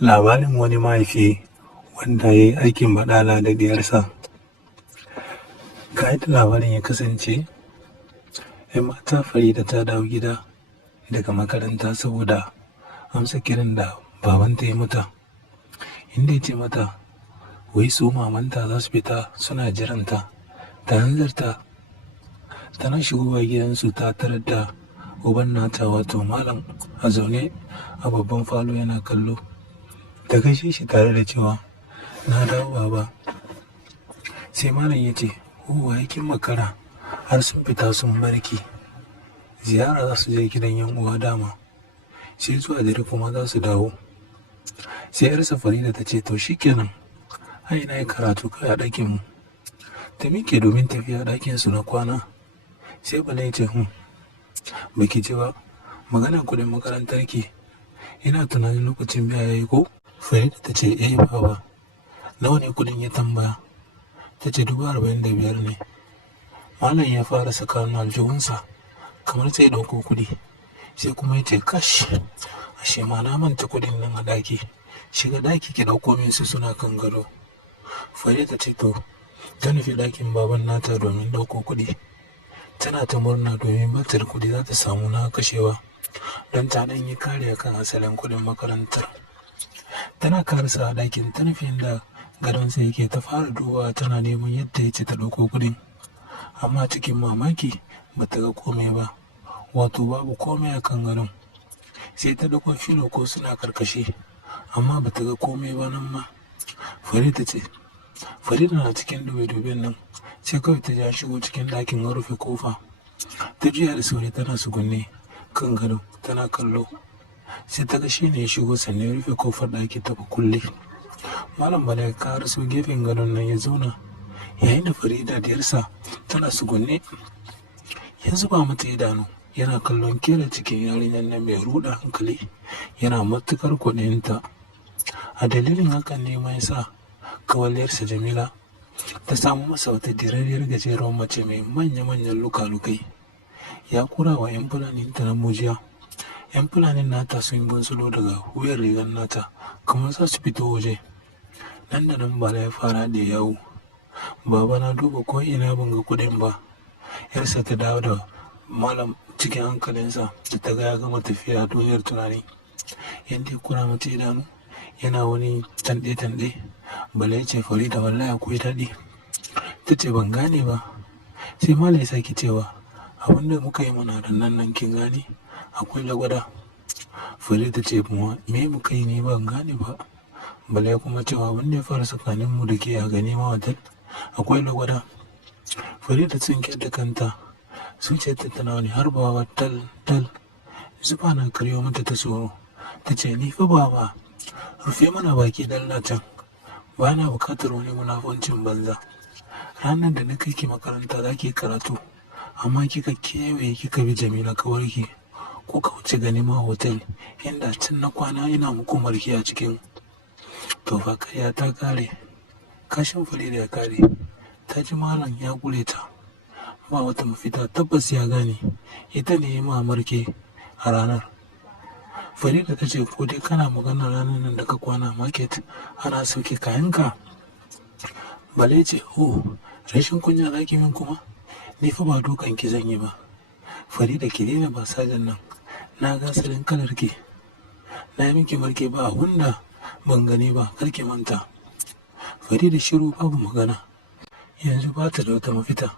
Labarin wani mahaifi wanda ya yi aikin baɗala da diyarsa. Ga yadda labarin ya kasance, ‘yan mata Farida ta dawo gida daga makaranta saboda amsa kiran da babanta ya mata, inda ya ce mata wai su mamanta za su fita suna jiranta. Ta hanzarta tana shigowa gidansu ta tarar da uban nata wato malam a zaune a babban falo yana kallo. Ta gaishe shi tare da cewa na dawo baba. Sai malam ya ce kin makara har sun fita sun barki, ziyara za su je gidan yan uwa dama, sai zuwa dare kuma za su dawo. Sai yarsa Farida ta ce to shikenan, ai na yi karatu kai a ɗakin mu. Ta miƙe domin tafiya ɗakin su na kwana. Sai Bala ya ce baki ji ba, maganar kuɗin makarantar ki ina tunanin lokacin biya yayi ko? Farida ta ce baba. Nawa ne kuɗin ya tambaya? Ta ce 45,000 ne. Malam ya fara saka hannu aljihunsa kamar sai ɗauko kuɗi, sai kuma ya ce kash, ashe ma na manta kuɗin nan a ɗaki. Shiga ɗaki ki ɗauko min su suna kan gado. Farida ta ce to, ta nufi ɗakin baban nata domin ɗauko kuɗi. Tana ta murna domin batar kuɗi za ta samu na kashewa, don ta ɗan yi kare akan asalin kuɗin makarantar. Tana karasa a ɗakin ta nufi inda gadonsa yake, ta fara dubawa tana neman yadda ya ce ta ɗauko kuɗin, amma cikin mamaki ba ta ga komai ba, wato babu komai a kan gadon. Sai ta ɗauko filo ko suna karkashe, amma ba ta ga komai ba nan ma. Farida na cikin dube-duben nan, sai kawai ta ja shigo cikin ɗakin an rufe kofa. Ta juya da sauri tana sugunne kan gado tana kallo. Sai ta ga shi ne ya shigo sannan ya rufe kofar ɗaki ta kulle. Malam Bala ya karaso gefen gadon nan ya zauna, yayin da Farida diyarsa tana sugunne. Ya zuba mata idanu yana kallon kera cikin yarinyar nan mai ruɗa hankali, yana matukar kwaɗayinta. A dalilin hakan ne mai sa kawaliyarsa Jamila ta samu masa wata dirarriyar gajeruwar mace mai manya-manyan luka-lukai. Ya kura wa 'yan fulanin ta na mujiya. 'Yan fulanin nata sun gunsulo daga wuyar rigar nata kamar za su fito waje. Nan da nan Bala ya fara da yawo. Baba na duba ko ina ban ga kuɗin ba. Yarsa ta dawo da malam cikin hankalinsa da ta ga ya gama tafiya a duniyar tunani. Yadda ya kura mata idanu yana wani tanɗe-tanɗe. Bala ya ce Farida wallahi akwai daɗi. Ta ce ban gane ba. Sai malam ya sake cewa abinda muka yi mana da nan kin gane, akwai lagwada. Farida ta ce me muka yi ne ban gane ba. Bala ya kuma cewa abinda ya fara tsakanin mu da ke a gani ma wata akwai lagwada. Farida tsinkiyar da kanta, zuciyarta tana wani harbawa tal. Zufa na karyo mata ta tsoro. Ta ce ni fa baba, rufe mana baki dalla can, ba na bukatar wani munafuncin banza. Ranar da na kai ki makaranta za ki karatu, amma kika kewaye kika bi Jamila kawarki, ko ka wuce ganima hotel inda can na kwana ina muku marki a cikin. To fa karya ta kare, kashin Farida ya kare. Ta ji malam ya kure ta, ba wata mafita, tabbas ya gane ita ne ya mamarke a ranar. Farida ta ce ko dai kana magana ranar nan da ka kwana market ana sauke kayanka? Bala ya ce rashin kunya zaki min kuma, ni fa ba dukan ki zan yi ba. Farida ki daina ba sajan nan, na ga asalin kalar ki, na yi miki marke ba wanda ban gani ba, kar ki manta. Farida shiru babu magana. Yanzu ba ta da wata mafita,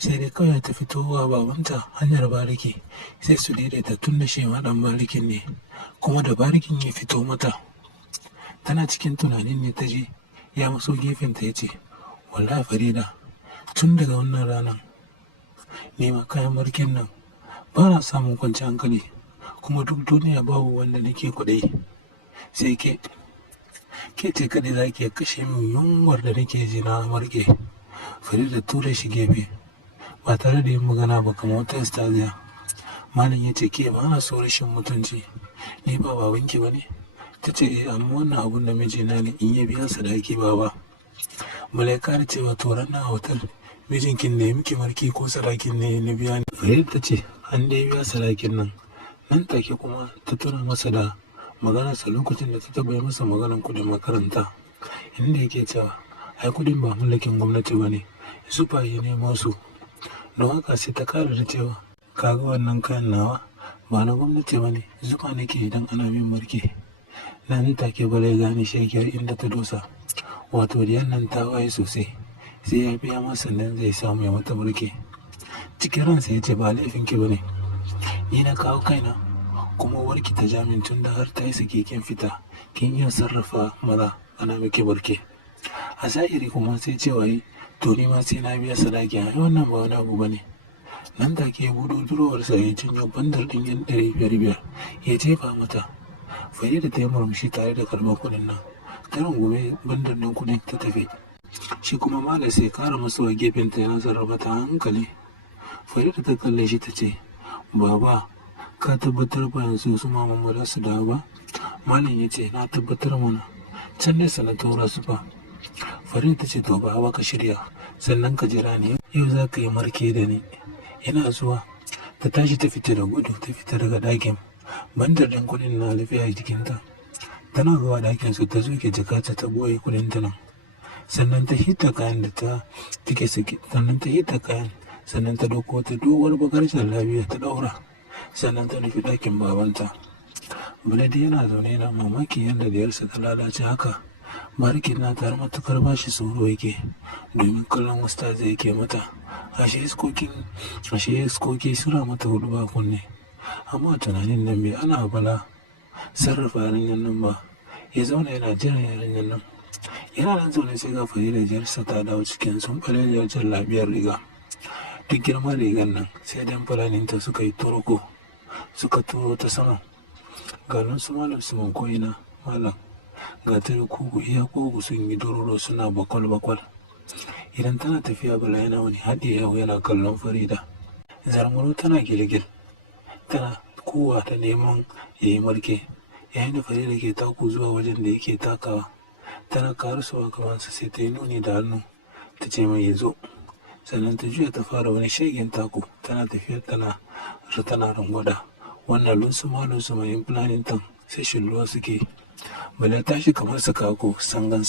sai dai kawai ta fito wa babanta hanyar bariki, sai su daidaita tun da shi ma dan barikin ne, kuma da barikin ya fito mata. Tana cikin tunanin ne ta je ya maso gefenta ya ce wallahi Farida, tun daga wannan ranar nema kayan markin nan ba na samun kwanciyar hankali, kuma duk duniya babu wanda nake kwaɗayi sai ke ce kaɗai za ki kashe min yunwar da nake ji na marke. Farida tura shi gefe ba tare da yin magana ba kamar wata istaziya. Malam ya ce ke ba na so rashin mutunci, ni ba babanki ba ne? Ta ce amma wannan abun da mijina ne in ya biya sadaki baba. Bala ya kara cewa to ranar a hotel mijinkin ne miki marki ko sadakin ne na biya ne? Farida ta ce an dai biya sadakin nan. Nan take kuma ta tuna masa da maganarsa lokacin da ta taɓa masa maganar kuɗin makaranta, inda yake cewa ai kuɗin ba mallakin gwamnati ba ne, zufa ya nemo su. Don haka sai ta kara da cewa kaga wannan kayan nawa ba na gwamnati ba ne, zufa nake idan ana min marke. Nan take Bala ya gane shekiyar inda ta dosa, wato diyan nan ta waye sosai, sai ya biya masa sannan zai samu ya mata mulki. Cikin ransa ya ce ba laifinki ba ne, ni na kawo kaina, kuma warki ta jamin tun da har ta yi keken fita, kin iya sarrafa maza ana miki barke. A zahiri kuma sai cewa yi to ni ma sai na biya sadaki, ai wannan ba wani abu ba ne. Nan take ya buɗo durowarsa ya janyo bandar ɗin yan 500 ya jefa mata. Farida ta yi murmushi tare da karɓar kuɗin nan, ta rungume bandar ɗin kuɗin ta tafi. Shi kuma Malam sai kara masuwa gefenta yana sarrafa ta hankali. Farida ta kalle shi ta ce, Baba, ka tabbatar ba yanzu su maman ba za su dawo ba? Malam ya ce, na tabbatar mana, can nesa na tura su ba. Farida ta ce, to Baba ka shirya, sannan ka jira ni, yau za ka yi marke da ni. Ina zuwa, ta tashi ta fita da gudu, ta fita daga ɗakin. Bandar ɗin kuɗin na lafiya a jikinta. Tana zuwa ɗakin su ta zuke jakarta ta ɓoye kuɗin ta nan. Sannan ta hita kayan da ta take saki, sannan ta hita kayan, sannan ta ɗauko ta doguwar bakar lafiya ta ɗaura. Sannan ta nufi ɗakin babanta. Baladi yana zaune yana mamaki yadda diyarsa ta lalace haka. Barikin na tare matukar bashi tsoro yake, domin kallon wasta zai yake mata. Ashe iskoki suna mata hudu ba kunne. Amma tunanin nan bai ana Bala sarrafa yarinyar nan ba. Ya zauna yana jiran yarinyar nan. Yana nan zaune sai ga Farida jarsa ta dawo cikin sun ɓalaliyar jallabiyar riga. Duk girman rigar nan sai dan fulaninta suka yi turko, suka turo ta sama. Ganin su Malam su man ko'ina Malam ga ta da kugu iya kugu sun yi dororo suna bakwal. Idan tana tafiya Bala yana wani haɗe yau yana kallon Farida. Zarmuro tana girgir, tana kowa ta neman ya yi marke, yayin da Farida ke taku zuwa wajen da yake takawa. Tana karusawa gabansa sai ta yi nuni da hannu ta ce mai ya zo. Sannan ta juya ta fara wani shegen taku, tana tafiya tana rangwada. Wannan lunsu mai yin fulanin tan sai shilluwa suke. Bala tashi kamar sakako sangan.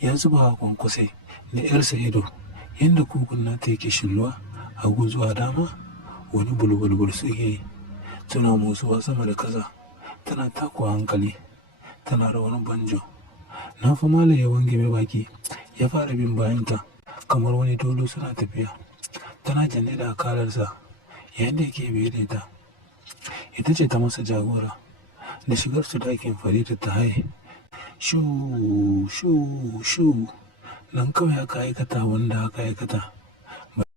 Ya zuba a kwankwasai da yarsa ido, yadda kugun nata yake shilluwa a zuwa dama, wani bulbul suke yi, tana motsuwa sama da kaza. Tana taku a hankali, tana rawar banjo. Na fi Malam ya wange mai baki, ya fara bin bayanta kamar wani dolo suna tafiya. Tana janne da akalarsa yayin da yake biye da ita. Ita ce ta masa jagora. Da shigar su dakin Farida ta haye. Shu nan kawai aka aikata wanda aka aikata.